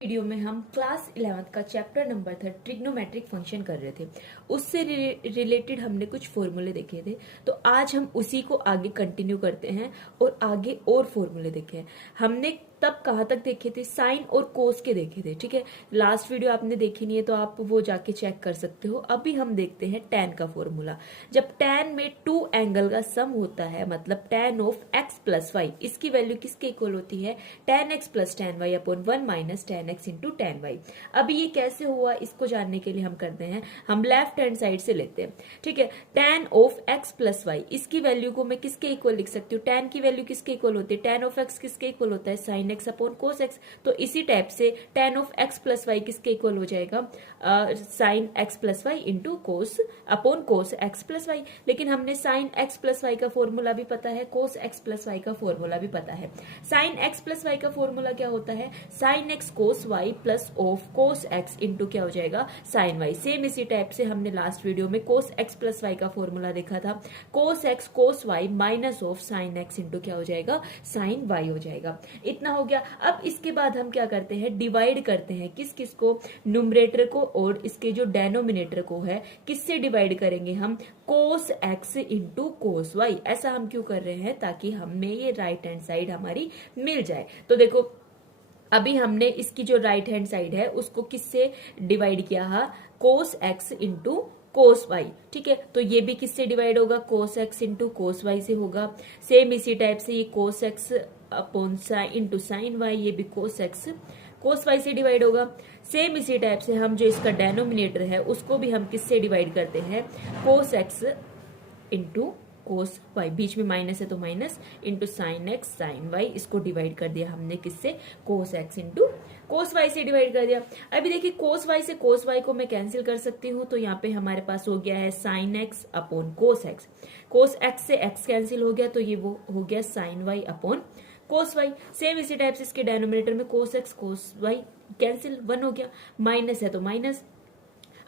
Video में हम class 11th का चैप्टर नंबर था ट्रिग्नोमेट्रिक फंक्शन कर रहे थे। उससे रिलेटेड हमने कुछ फॉर्मूले देखे थे, तो आज हम उसी को आगे कंटिन्यू करते हैं और आगे और फॉर्मूले देखे हैं। हमने तब कहाँ तक देखे थे, साइन और कोस के देखे थे। ठीक है, लास्ट वीडियो आपने देखी नहीं है तो आप वो जाके चेक कर सकते हो। अभी हम देखते हैं टैन का फॉर्मूला। जब टैन में टू एंगल का सम होता है, मतलब tan of x plus y, इसकी वैल्यू किसके इक्वल होती है, tan x plus tan y upon 1 minus tan x into tan y. अब ये कैसे हुआ, इसको जानने के लिए हम करते हैं, हम लेफ्ट हैंड साइड से लेते हैं। ठीक है, tan of x plus y, इसकी वैल्यू को मैं किसके इक्वल लिख सकती हूँ, टैन की वैल्यू किसके इक्वल होती है, टैन ऑफ एक्स किसके इक्वल होता है, sine x upon cos x. तो इसी टाइप से tan of x plus y किसके इक्वल हो जाएगा, sine x plus y into cos upon cos x plus y. लेकिन हमने साइन एक्स प्लस वाई का फॉर्मूला भी पता है, कोस एक्स प्लस वाई का फॉर्मूला भी पता है। साइन एक्स प्लस वाई का फॉर्मूला क्या होता है, sine x cos y plus of cos x into क्या हो जाएगा, साइन वाई। सेम इसी टाइप से हमने लास्ट वीडियो में कोस एक्स प्लस वाई का फॉर्मूला देखा था, cos x cos y minus of sine x into क्या हो जाएगा, साइन वाई हो जाएगा। इतना हो गया। अब इसके बाद हम क्या करते हैं, डिवाइड करते हैं। किस किस को, न्यूमरेटर को और इसके जो डेनोमिनेटर को है, किससे डिवाइड करेंगे हम, cos x into cos y. ऐसा हम क्यों कर रहे हैं, ताकि हमें ये राइट हैंड साइड हमारी मिल जाए। तो देखो, अभी हमने इसकी जो राइट हैंड साइड है उसको किससे डिवाइड किया है, cos x into cos y. ठीक है, तो ये भी किससे डिवाइड होगा, cos x into cos y से होगा। सेम इसी टाइप से ये cos x upon sine into sine y, ये भी कोस एक्स कोस वाई से डिवाइड होगा। सेम इसी टाइप से हम जो इसका डेनोमिनेटर है उसको भी हम किससे डिवाइड करते हैं, cos x into cos y, बीच में माइनस है तो minus, into sine x sine y. इसको डिवाइड कर दिया हमने किससे, cos x into cos y से डिवाइड कर दिया। अभी देखिए, कोस वाई से कोस वाई को मैं कैंसिल कर सकती हूँ, तो यहाँ पे हमारे पास हो गया है sine x upon cos x. Cos x से एक्स कैंसिल हो गया, तो ये वो हो गया sine y upon cos y. Same इसी टाइप से इसके डेनोमिनेटर में cos x cos y cancel, 1 हो गया, माइनस है तो माइनस।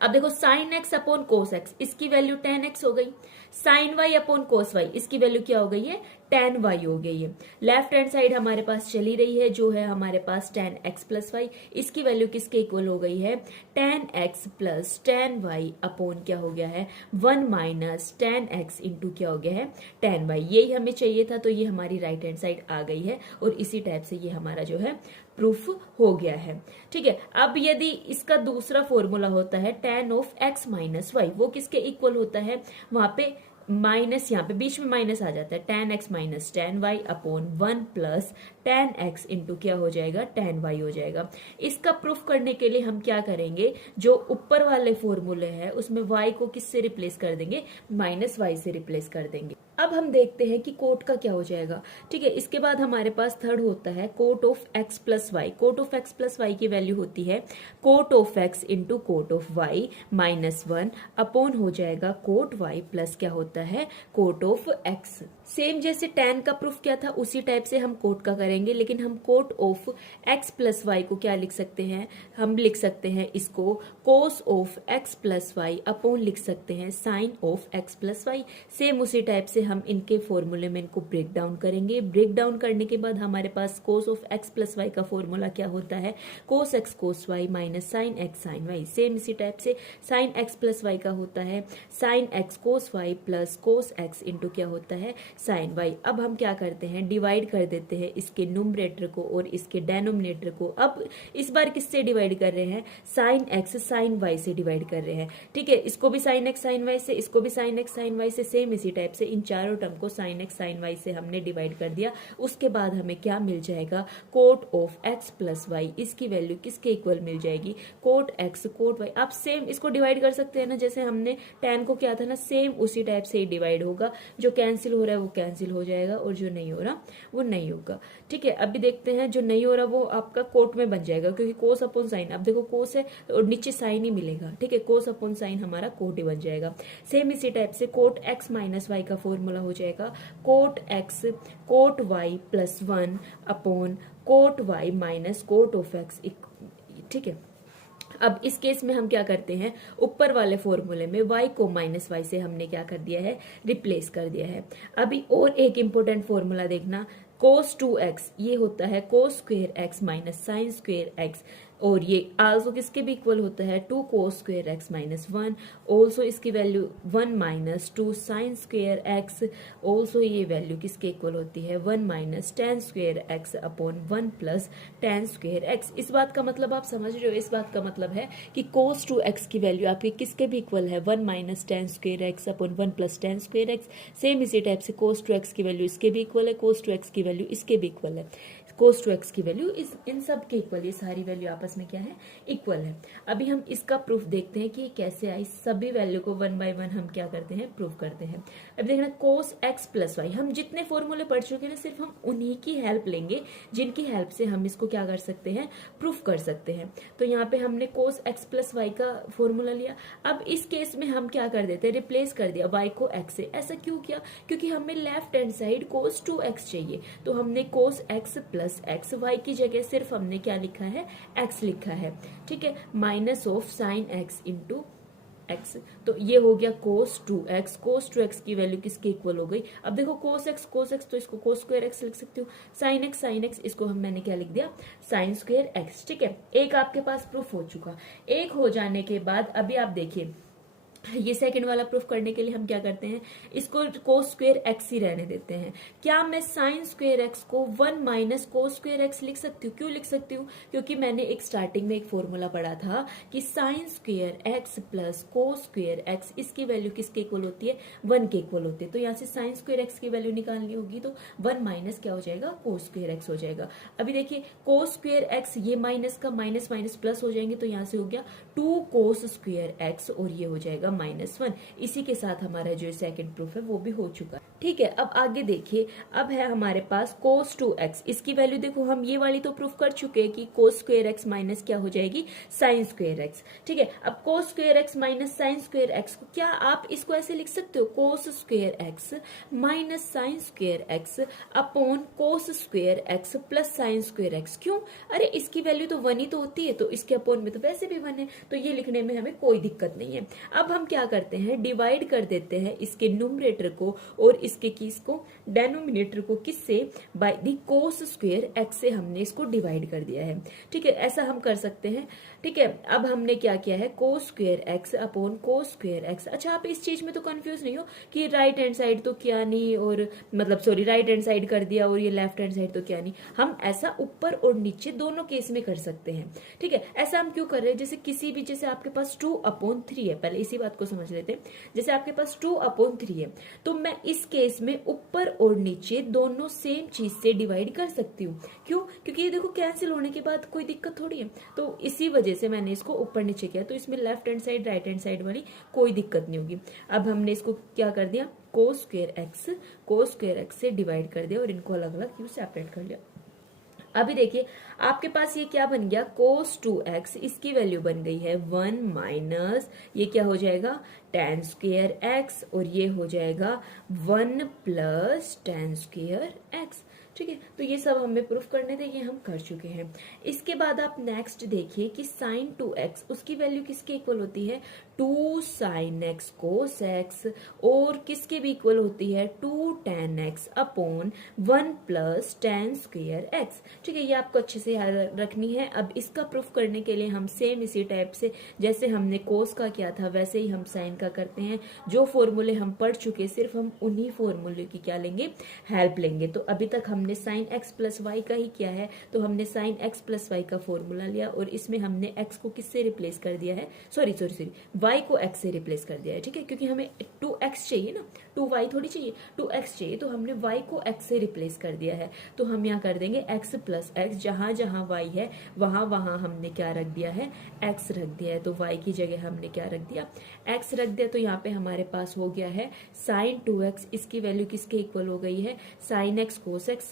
अब देखो, sine x upon cos x, इसकी वैल्यू टेन एक्स हो गई। Sine y upon cos y, इसकी वैल्यू क्या हो गई है, टेन वाई हो गई है। लेफ्ट हैंड साइड हमारे पास चली रही है, जो है हमारे पास टेन एक्स प्लस वाई, इसकी वैल्यू किसके इक्वल हो गई है, tan x plus tan y upon क्या हो गया है, 1 माइनस टेन एक्स इंटू क्या हो गया है, टेन वाई। यही हमें चाहिए था, तो ये हमारी राइट हैंड साइड आ गई है और इसी टाइप से ये हमारा जो है प्रूफ हो गया है। ठीक है, अब यदि इसका दूसरा फॉर्मूला होता है tan of x minus y, वो किसके इक्वल होता है, वहां पे माइनस, यहाँ पे बीच में माइनस आ जाता है, tan x minus tan y upon 1 plus tan x into क्या हो जाएगा, टेन वाई हो जाएगा। इसका प्रूफ करने के लिए हम क्या करेंगे, जो ऊपर वाले फॉर्मूले हैं उसमें y को किससे रिप्लेस कर देंगे, माइनस वाई से रिप्लेस कर देंगे। अब हम देखते हैं कि कोट का क्या हो जाएगा। ठीक है, इसके बाद हमारे पास थर्ड होता है cot of x plus y. Cot of x plus y की वैल्यू होती है cot of x into cot of y minus 1 अपॉन हो जाएगा कोट वाई प्लस क्या होता है, कोट ऑफ एक्स। सेम जैसे टैन का प्रूफ क्या था, उसी टाइप से हम कोट का करेंगे, लेकिन हम cot of x plus y को क्या लिख सकते हैं, हम लिख सकते हैं इसको cos of x plus y upon लिख सकते हैं sine of x plus y. Same उसी टाइप से हम इनके फॉर्मूले में इनको ब्रेक डाउन करेंगे। ब्रेक डाउन करने के बाद हमारे पास cos of x plus y का फॉर्मूला क्या होता है, cos x cos y minus sine x sine y. Same इसी टाइप से साइन एक्स प्लस वाई का होता है sine x cos y plus cos x into क्या होता है, साइन वाई। अब हम क्या करते हैं, डिवाइड कर देते हैं इसके न्यूमरेटर को और इसके डेनोमिनेटर को। अब इस बार किससे डिवाइड कर रहे हैं, साइन एक्स साइन वाई से डिवाइड कर रहे हैं। ठीक है, इसको भी साइन एक्स साइन वाई से, इसको भी साइन एक्स साइन वाई से। सेम इसी टाइप से इन चारों टर्म को साइन एक्स साइन वाई से हमने डिवाइड कर दिया। उसके बाद हमें क्या मिल जाएगा, cot of x plus y, इसकी वैल्यू किसके इक्वल मिल जाएगी, कोट एक्स कोट वाई। आप सेम इसको डिवाइड कर सकते हैं ना, जैसे हमने टेन को किया था ना, सेम उसी टाइप से ही डिवाइड होगा। जो कैंसिल हो रहा है वो कैंसिल हो जाएगा और जो नहीं हो रहा वो नहीं होगा। ठीक है, अभी देखते हैं, जो नहीं हो रहा वो आपका कोट में बन जाएगा, क्योंकि कोस अपॉन साइन, अब देखो कोस है और नीचे साइन ही मिलेगा। ठीक है, कोस अपॉन साइन हमारा कोट ही बन जाएगा। सेम इसी टाइप से कोट एक्स माइनस वाई का फॉर्मूला हो जाएगा cot x cot y plus 1 upon cot y minus cot of x. ठीक है, अब इस केस में हम क्या करते हैं, ऊपर वाले फॉर्मूले में y को माइनस वाई से हमने क्या कर दिया है, रिप्लेस कर दिया है। अभी और एक इंपॉर्टेंट फॉर्मूला देखना, cos 2x ये होता है cos square x minus sine square x। और ये आल्सो किसके भी इक्वल होता है 2 cos square x minus 1, also इसकी value 1 minus 2 sine square x, also ये वैल्यू किसके इक्वल होती है 1 minus tan square x upon 1 plus tan square x. इस बात का मतलब आप समझ रहे हो, इस बात का मतलब है कि cos 2x की वैल्यू आपकी किसके भी इक्वल है 1 minus tan square x upon 1 plus tan square x. Same इसी टाइप से cos 2x की वैल्यू इसके भी इक्वल है, cos 2x की वैल्यू इसके भी इक्वल है, cos 2x की वैल्यू इन सब के इक्वल, ये सारी वैल्यू आपस में क्या है इक्वल है। अभी हम इसका प्रूफ देखते हैं कि ये कैसे आई। सभी वैल्यू को 1 बाय 1 हम क्या करते हैं प्रूफ करते हैं। अब देखना cos x प्लस वाई, हम जितने फॉर्मूले पढ़ चुके हैं सिर्फ हम उन्हीं की हेल्प लेंगे जिनकी हेल्प से हम इसको क्या कर सकते हैं प्रूफ कर सकते हैं। तो यहाँ पे हमने cos x प्लस वाई का फॉर्मूला लिया। अब इस केस में हम क्या कर देते हैं रिप्लेस कर दिया y को x से। ऐसा क्यों किया, क्योंकि हमें left hand side cos 2x चाहिए, तो हमने cos x plus x, y की जगह सिर्फ हमने क्या लिखा है x लिखा है, ठीक है, minus of sine x into x। तो ये हो गया cos 2x, cos 2x की वैल्यू किसके इक्वल हो गई। अब देखो cos x तो इसको cos स्क्वायर x लिख सकती हूँ, sin x इसको मैंने क्या लिख दिया sin स्क्वायर x, ठीक है। एक आपके पास प्रूफ हो चुका। एक हो जाने के बाद अभी आप देखिए ये सेकंड वाला प्रूफ करने के लिए हम क्या करते हैं, इसको cos स्क्वायर एक्स ही रहने देते हैं। क्या मैं साइन स्क्वायर एक्स को 1 माइनस cos स्क्वायर एक्स लिख सकती हूँ। क्यों लिख सकती हूँ, क्योंकि मैंने एक स्टार्टिंग में एक फॉर्मूला पढ़ा था कि sign square x plus cos square x, इसकी वैल्यू किसके इक्वल होती है 1 के इक्वल होती है। तो यहाँ से साइन स्क्वायर एक्स की वैल्यू निकालनी होगी, तो 1 माइनस क्या हो जाएगा cos स्क्वायर एक्स हो जाएगा। अभी देखिए cos स्क्वायर एक्स, ये माइनस का माइनस माइनस प्लस हो जाएंगे, तो यहाँ से हो गया 2 cos स्क्वायर एक्स और ये हो जाएगा -1। इसी के साथ हमारा जो सेकंड प्रूफ है वो भी हो चुका है, ठीक है। अब आगे देखिए, अब है हमारे पास cos 2x, इसकी वैल्यू देखो हम ये वाली तो प्रूफ कर चुके हैं कि cos स्क्वायर एक्स माइनस क्या हो जाएगी sin स्क्वायर एक्स, ठीक है। अब cos square x minus sin square x को क्या आप इसको ऐसे लिख सकते हो cos square x minus sin square x upon cos square x plus sin square x. क्यों, अरे इसकी वैल्यू तो 1 ही तो होती है, तो इसके अपॉन में तो वैसे भी 1 है, तो ये लिखने में हमें कोई दिक्कत नहीं है। अब हम क्या करते हैं डिवाइड कर देते हैं इसके न्यूमरेटर को और इसके किस को डेनोमिनेटर को किससे by the cos square x से हमने इसको डिवाइड कर दिया है, ठीक है। ऐसा हम कर सकते हैं, ठीक है। अब हमने क्या किया है cos square x upon cos square x. अच्छा आप इस चीज में तो कंफ्यूज नहीं हो कि राइट हैंड साइड तो क्या नहीं, और मतलब सॉरी राइट हैंड साइड कर दिया और ये लेफ्ट हैंड साइड तो क्या नहीं। हम ऐसा ऊपर और नीचे दोनों केस में कर सकते हैं, ठीक है। ऐसा हम क्यों कर रहे हैं, जैसे किसी भी, जैसे आपके पास 2/3 है, पहले इसी बात को समझ लेते हैं। जैसे आपके पास 2/3 है, तो मैं इस केस में ऊपर और नीचे दोनों सेम चीज से डिवाइड कर सकती हूँ। क्यों, क्योंकि ये देखो कैंसिल होने के बाद कोई दिक्कत थोड़ी है, तो इसी वजह से मैंने इसको ऊपर नीचे किया। तो इसमें left hand side right hand side वाली कोई दिक्कत नहीं होगी। अब हमने इसको क्या कर दिया cos स्क्वायर एक्स से डिवाइड कर दिया और इनको अलग अलग क्यों सेपरेट कर लिया। अभी देखिए आपके पास ये क्या बन गया cos 2x, इसकी वैल्यू बन गई है 1 माइनस ये क्या हो जाएगा tan स्क्वायर x और ये हो जाएगा 1 प्लस tan स्क्वायर x, ठीक है। तो ये सब हमें प्रूफ करने थे, ये हम कर चुके हैं। इसके बाद आप नेक्स्ट देखिए कि sin 2x उसकी वैल्यू किसके इक्वल होती है 2 sin x cos x और किसके भी इक्वल होती है 2 tan x upon 1 plus tan square x, ठीक है। ये आपको अच्छे से याद रखनी है। अब इसका प्रूफ करने के लिए हम सेम इसी टाइप से जैसे हमने cos का किया था वैसे ही हम sin का करते हैं। जो फॉर्मूले हम पढ़ चुके सिर्फ हम उन्हीं फॉर्मूले की क्या लेंगे हेल्प लेंगे। तो अभी तक हमने sin x प्लस वाई का ही किया है, तो हमने sin x प्लस वाई का फॉर्मूला लिया और इसमें हमने x को किससे रिप्लेस कर दिया है, सॉरी y को x से रिप्लेस कर दिया है, ठीक है। क्योंकि हमें 2x चाहिए ना, 2y थोड़ी चाहिए, 2x चाहिए, तो हमने y को x से रिप्लेस कर दिया है। तो हम यहाँ कर देंगे x प्लस x, जहां जहां y है वहां वहां हमने क्या रख दिया है x रख दिया है। तो y की जगह हमने क्या रख दिया x रख दिया। तो यहाँ पे हमारे पास हो गया है sin 2x, इसकी वैल्यू किसके इक्वल हो गई है sin x cos x,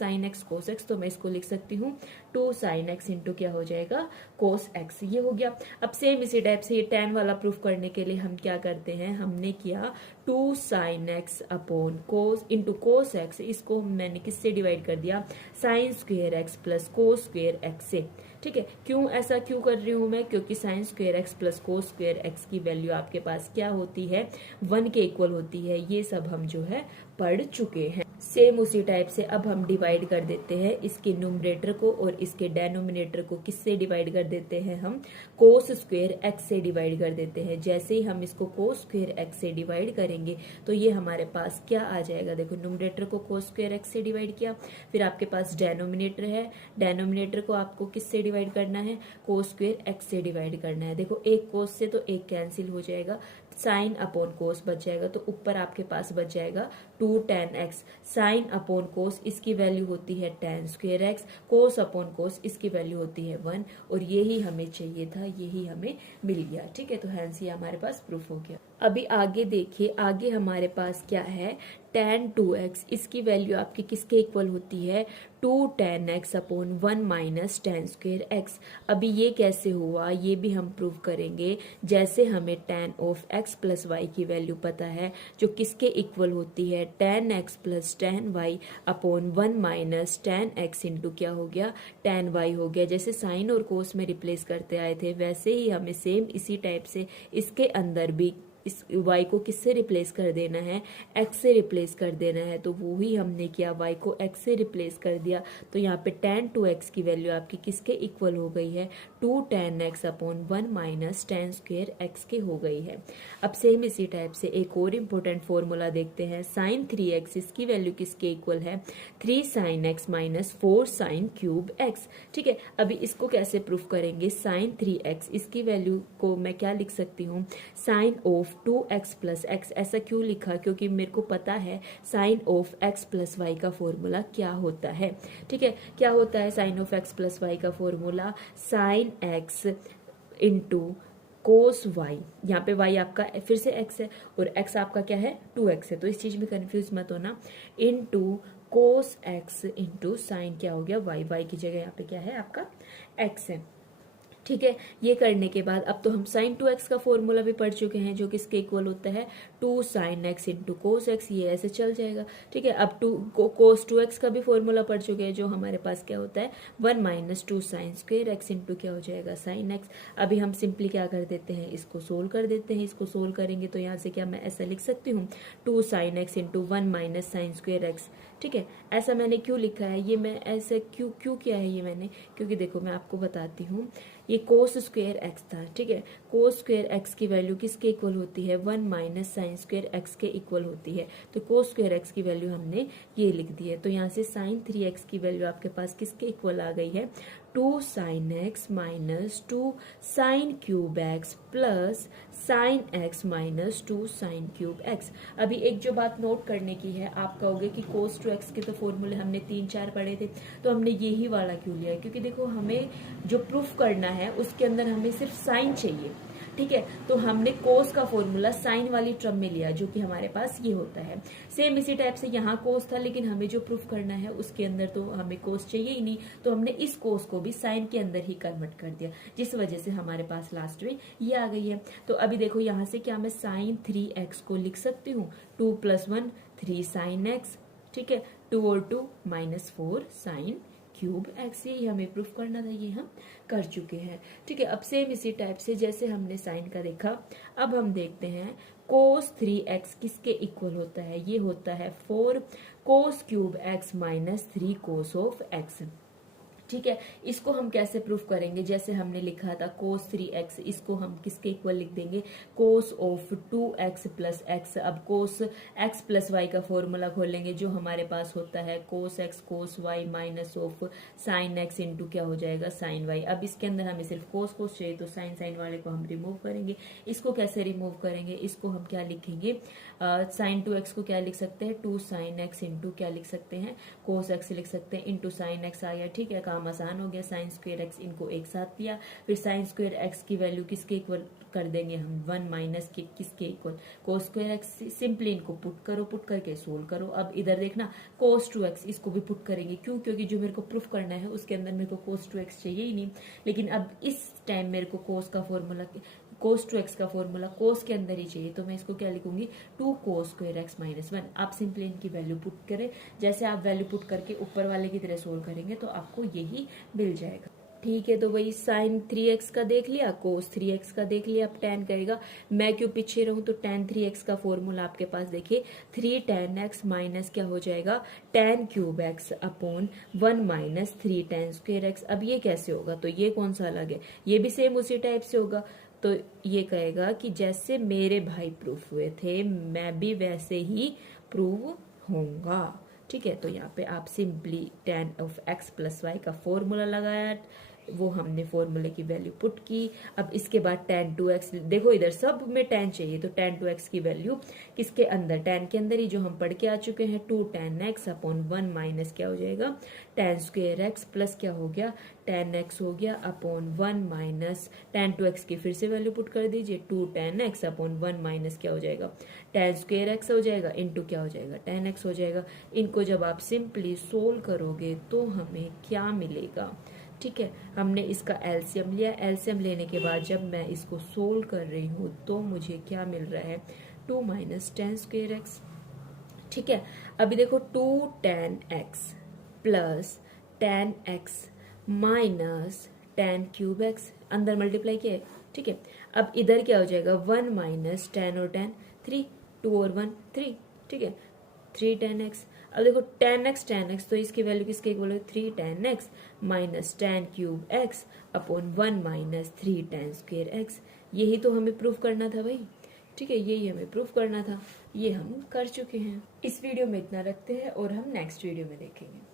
तो मैं इसको लिख सकती हूँ 2 sin x इंटू क्या हो जाएगा cos x, ये हो गया। अब सेम इसी टाइप से ये tan वाला प्रूफ करने के लिए हम क्या करते हैं, हमने किया 2 sin x upon cos into cos x, इसको मैंने किससे डिवाइड कर दिया sin square x plus cos square x से, ठीक है। क्यों ऐसा क्यों कर रही हूं मैं, क्योंकि sin square x plus cos square x की वैल्यू आपके पास क्या होती है 1 के इक्वल होती है। ये सब हम जो है पढ़ चुके हैं। सेम उसी टाइप से अब हम डिवाइड कर देते हैं इसके न्यूमरेटर को और इसके डेनोमिनेटर को। किससे डिवाइड कर देते हैं हम? कोस स्क्वायर एक्स से डिवाइड कर देते हैं। जैसे ही हम इसको कोस स्क्वायर एक्स से डिवाइड करेंगे तो ये हमारे पास क्या आ जाएगा? देखो, न्यूमरेटर को कोस स्क्वायर एक्स से डिवाइड किया, फिर आपके पास डेनोमिनेटर है, डेनोमिनेटर को आपको किससे डिवाइड करना है? कोस स्क्वायर एक्स से डिवाइड करना है। देखो, एक कोस से तो एक कैंसिल हो जाएगा, साइन अपॉन कोस बच जाएगा, तो ऊपर आपके पास बच जाएगा 2 tan x। साइन अपॉन कोस इसकी वैल्यू होती है tan स्क्वायर x, कोस अपॉन कोस इसकी वैल्यू होती है 1, और यही हमें चाहिए था, यही हमें मिल गया। ठीक है, तो हैंस ये हमारे पास प्रूफ हो गया। अभी आगे देखिए, आगे हमारे पास क्या है? tan 2x, इसकी वैल्यू आपकी किसके इक्वल होती है? 2 tan x upon 1 minus tan square x। अभी ये कैसे हुआ, ये भी हम प्रूव करेंगे। जैसे हमें tan of x plus y की वैल्यू पता है, जो किसके इक्वल होती है? tan x plus tan y upon 1 minus tan x into क्या हो गया? tan y हो गया। जैसे साइन और कोस में रिप्लेस करते आए थे, वैसे ही हमें सेम इसी टाइप से इसके अंदर भी इस y को किससे रिप्लेस कर देना है? x से रिप्लेस कर देना है। तो वो ही हमने किया, y को x से रिप्लेस कर दिया। तो यहाँ पे tan 2x की वैल्यू आपकी किसके इक्वल हो गई है? 2 tan x upon 1 minus tan square x के हो गई है। अब सेम इसी टाइप से एक और इम्पोर्टेंट फॉर्मूला देखते हैं। साइन 3x, इसकी वैल्यू किसके इक्वल है? 3 sin x minus 4 sin cube x। ठीक है, अभी इसको कैसे प्रूफ करेंगे? साइन 3x, इसकी वैल्यू को मैं क्या लिख सकती हूँ? Sine of 2x plus x. ऐसा क्यों लिखा? क्योंकि मेरे को पता है sine of x plus y का फॉर्मूला क्या होता है। ठीक है, क्या होता है sine of x plus y का formula? Sine x into cos y. यहाँ पे y आपका फिर से x है और x आपका क्या है? 2x है, तो इस चीज में कंफ्यूज मत होना। Into cos x into sine क्या हो गया? y की जगह यहाँ पे क्या है? आपका x है। ठीक है, ये करने के बाद अब तो हम साइन 2x का फॉर्मूला भी पढ़ चुके हैं, जो किसके इक्वल होता है? 2 sin x into cos x. ये ऐसे चल जाएगा। ठीक है, अब कोस 2x का भी फॉर्मूला पढ़ चुके हैं, जो हमारे पास क्या होता है? 1 minus 2 sine square x into क्या हो जाएगा? Sine x. अभी हम सिंपली क्या कर देते हैं? इसको सोल्व कर देते हैं। इसको सोल्व करेंगे तो यहाँ से क्या मैं ऐसा लिख सकती हूँ? 2 sin x into 1 minus sign square x. ठीक है, ऐसा मैंने क्यों लिखा है? ये मैं ऐसा क्यों किया है ये मैंने? क्योंकि देखो, मैं आपको बताती हूँ, ये कोस स्क्वायर एक्स था। ठीक है, कोस स्क्वायर एक्स की वैल्यू किसके इक्वल होती है? 1 माइनस साइन स्क्वायर एक्स के इक्वल होती है। तो कोस स्क्वायर एक्स की वैल्यू हमने ये लिख दी है। तो यहाँ से साइन 3x की वैल्यू आपके पास किसके इक्वल आ गई है? 2 sin x minus 2 sine cube x plus sign x minus 2 sine cube x. अभी एक जो बात नोट करने की है, आप कहोगे कि कोस 2x के तो फॉर्मूले हमने 3-4 पढ़े थे, तो हमने यही वाला क्यों लिया है? क्योंकि देखो, हमें जो प्रूफ करना है उसके अंदर हमें सिर्फ साइन चाहिए। ठीक है, तो हमने कोस का फॉर्मूला साइन वाली टर्म में लिया, जो कि हमारे पास ये होता है। सेम इसी टाइप से यहाँ कोस था, लेकिन हमें जो प्रूफ करना है उसके अंदर तो हमें कोस चाहिए ही नहीं, तो हमने इस कोस को भी साइन के अंदर ही कन्वर्ट कर दिया, जिस वजह से हमारे पास लास्ट में ये आ गई है। तो अभी देखो, यहाँ से क्या मैं साइन 3x को लिख सकती हूँ? 2 + 1 3 sin x। ठीक है, 2 और 2 -4 साइन क्यूब एक्स। यही हमें प्रूफ करना था, ये हम कर चुके हैं। ठीक है, अब सेम इसी टाइप से जैसे हमने साइन का देखा, अब हम देखते हैं कोस 3x किसके इक्वल होता है? ये होता है 4 cos cube x minus 3 cos of x. ठीक है, इसको हम कैसे प्रूफ करेंगे? जैसे हमने लिखा था कोस 3x, इसको हम किसके इक्वल लिख देंगे? Cos of 2x plus x. अब कोस x प्लस वाई का फॉर्मूला खोलेंगे, जो हमारे पास होता है cos x cos y minus of sine x into क्या हो जाएगा? Sine y। अब इसके अंदर हमें सिर्फ कोस चाहिए, तो साइन वाले को हम रिमूव करेंगे। इसको कैसे रिमूव करेंगे? इसको हम क्या लिखेंगे? साइन 2x को क्या लिख सकते हैं? 2 sin x इंटू क्या लिख सकते हैं? कोस x लिख सकते हैं, इंटू साइन x आ गया। ठीक है, काम आसान हो गया। साइन स्क्वायर एक्स इनको एक साथ लिया, फिर साइन स्क्वायर एक्स की वैल्यू किसके इक्वल कर देंगे हम? 1 माइनस के किसके equal? Cos square x. Simply इनको पुट करो, पुट करके सोल्व करो। अब इधर देखना, कोस 2x, इसको भी पुट करेंगे। क्यों? क्योंकि जो मेरे को प्रूफ करना है उसके अंदर मेरे को कोस 2x चाहिए ही नहीं, लेकिन अब इस टाइम मेरे को कोस 2x का फॉर्मूला कोस के अंदर ही चाहिए, तो मैं इसको क्या लिखूंगी? 2 कोस स्क्वायर एक्स माइनस 1। आप सिंपली इनकी वैल्यू पुट करें। जैसे आप वैल्यू पुट करके ऊपर वाले की तरह सोल्व करेंगे तो आपको यही मिल जाएगा। ठीक है, तो वही साइन 3x का देख लिया, कोस 3x का देख लिया, अब tan करेगा। मैं क्यों पीछे रहूं, तो tan 3x का फॉर्मूला आपके पास देखिए 3 tan x माइनस क्या हो जाएगा tan cube x upon 1 minus 3 tan square x। अब ये कैसे होगा, तो ये कौन सा अलग है, ये भी सेम उसी टाइप से होगा। तो ये कहेगा कि जैसे मेरे भाई प्रूफ हुए थे मैं भी वैसे ही प्रूव होऊंगा। ठीक है, तो यहाँ पे आप simply tan of x plus y का फॉर्मूला लगाया, वो हमने फॉर्मूले की वैल्यू पुट की। अब इसके बाद tan 2x, देखो इधर सब में tan चाहिए, तो tan 2x की वैल्यू किसके अंदर, tan के अंदर ही जो हम पढ़ के आ चुके हैं 2 tan x अपॉन 1 माइनस क्या हो जाएगा tan स्क्वायर x प्लस क्या हो गया tan x हो गया अपॉन 1 माइनस tan 2x की फिर से वैल्यू पुट कर दीजिए 2 tan x अपॉन 1 माइनस क्या हो जाएगा tan स्क्वायर x हो जाएगा इंटू क्या हो जाएगा tan x हो जाएगा। इनको जब आप सिंपली सोल्व करोगे तो हमें क्या मिलेगा, ठीक है, हमने इसका एलसीएम लिया, एलसीएम लेने के बाद जब मैं इसको सोल्व कर रही हूँ तो मुझे क्या मिल रहा है 2 माइनस tan स्क्वायर x। ठीक है, अभी देखो 2 tan x plus tan x minus tan cube x, अंदर मल्टीप्लाई किया है। ठीक है, अब इधर क्या हो जाएगा 1 माइनस tan और tan 3, 2 और 1 3, ठीक है 3 tan x। अब देखो tan x तो इसकी वैल्यू किसके इक्वल है 3 tan x minus tan cube x upon 1 minus 3 tan square x। यही तो हमें प्रूफ करना था भाई। ठीक है, यही हमें प्रूफ करना था, ये हम कर चुके हैं। इस वीडियो में इतना रखते हैं और हम नेक्स्ट वीडियो में देखेंगे।